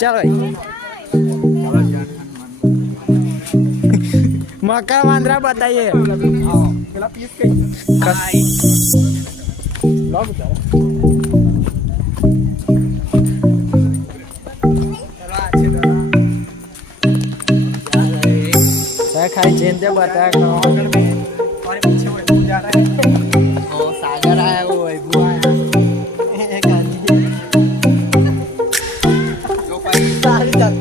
ચાલો મકા વાંદરા બતાઈએ પેલા પીસ કઈ લોગ ઉતારો खाई चेन से बता और पीछे वो भूल जा रहा है ओ सागर आया वो वैभव आया जो भाई सारी चल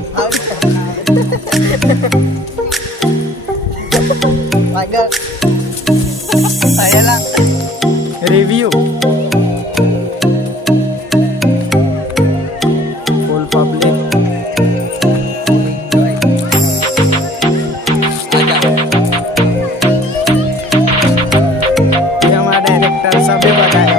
सागर आया रिव्यू फुल पब्लिक सभी बताया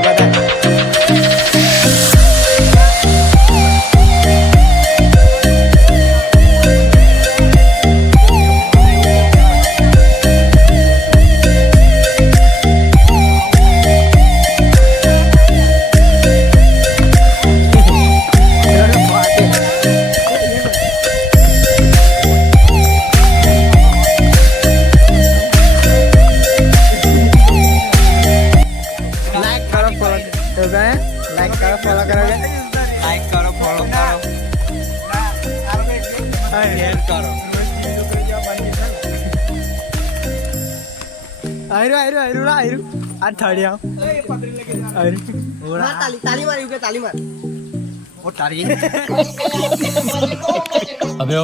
लाइक करो फॉलो करोगे लाइक करो फॉलो करो शेयर करो आयरु आयरु आयरु आयरु आ थड़िया आयरु मार ताली ताली मार युके ताली मार वो तारी अबे ओ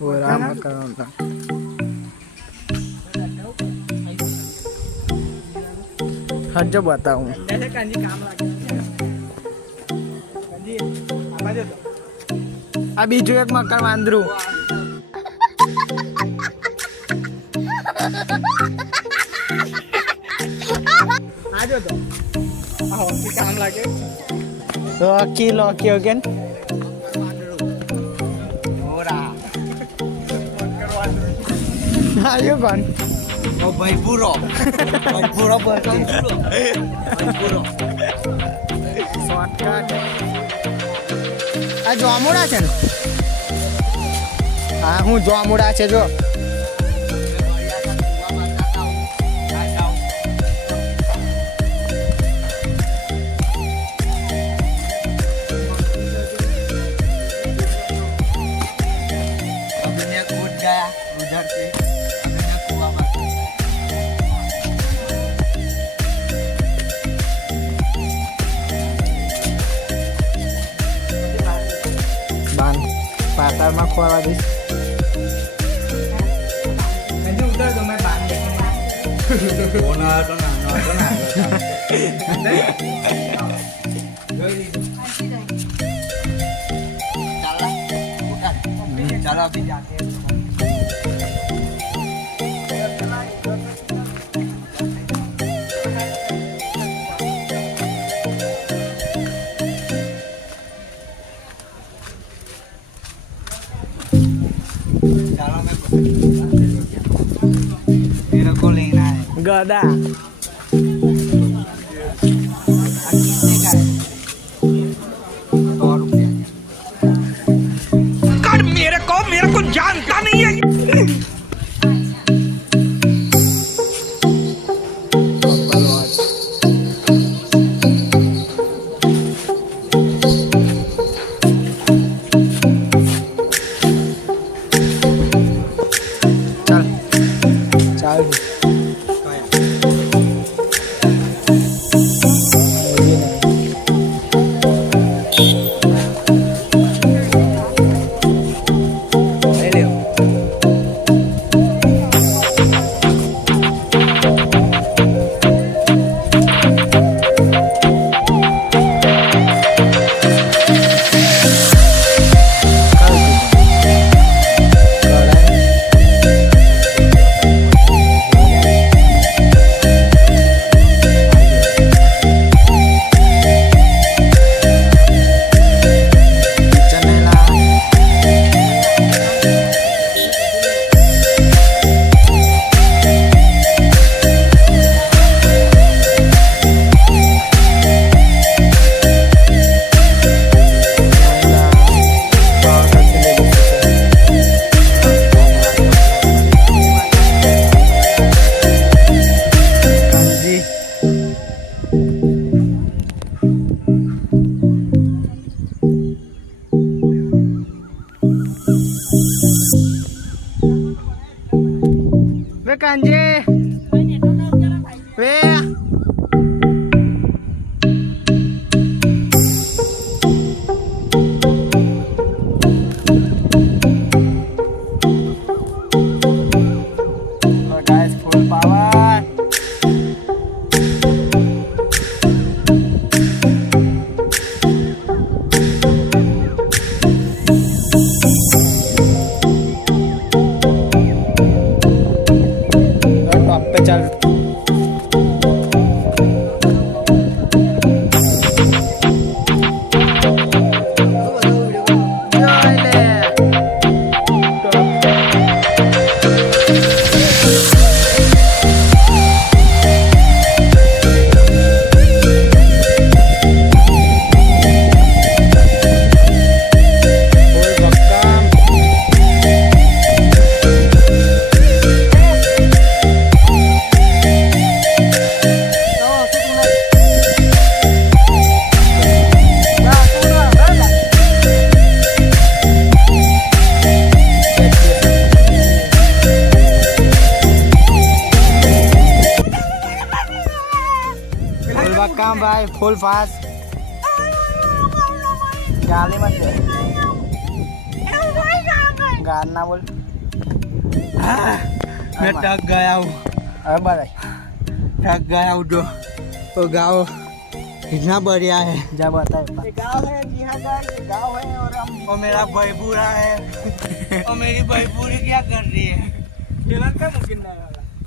वो राम करो हज जो बताऊं जैसे कंजी काम लागे कंजी आवाज दो आ बीजू एक मकर वांदरू आजो तो आओ की काम लागे लॉकी लॉकी अगेन ओरा आयो कौन ओ भाई पूरो बर्थडे पूरो शॉर्टकट आ જોમુડા છે ને હા હું જોમુડા છે જો अभी कूद गया उधर से अभी कुआं में બાન પાતાળમાં ખોવા દઈશ कंजी उधर तो मैं बांध देंगे कोना तो ना चलो अभी जाते हैं मेरे को लेना है ગદા कितने का है 100 रुपया कर मेरे को जानता नहीं है ચાલ ચાલ वे कांजे वे guys, full power. टॉप पे चल काम भाई फुल फास्ट गाली मत दे गाना बोल मैं थक गया हूँ अरे भाई थक गया हूँ जो वो गाँव इतना बढ़िया है जा बता ये गाँव है जी हाँ गाइस ये गाँव है और हम और मेरा भाई बूढ़ा है और मेरी भाई बूढ़ी क्या कर रही है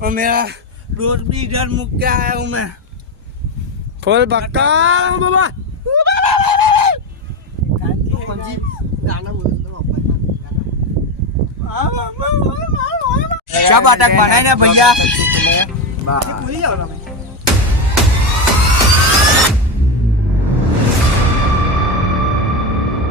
और मेरा दोस्त भी इधर मुक गया है हूँ मैं फुल बक्का बाबा सब अटक बनाए ना भैया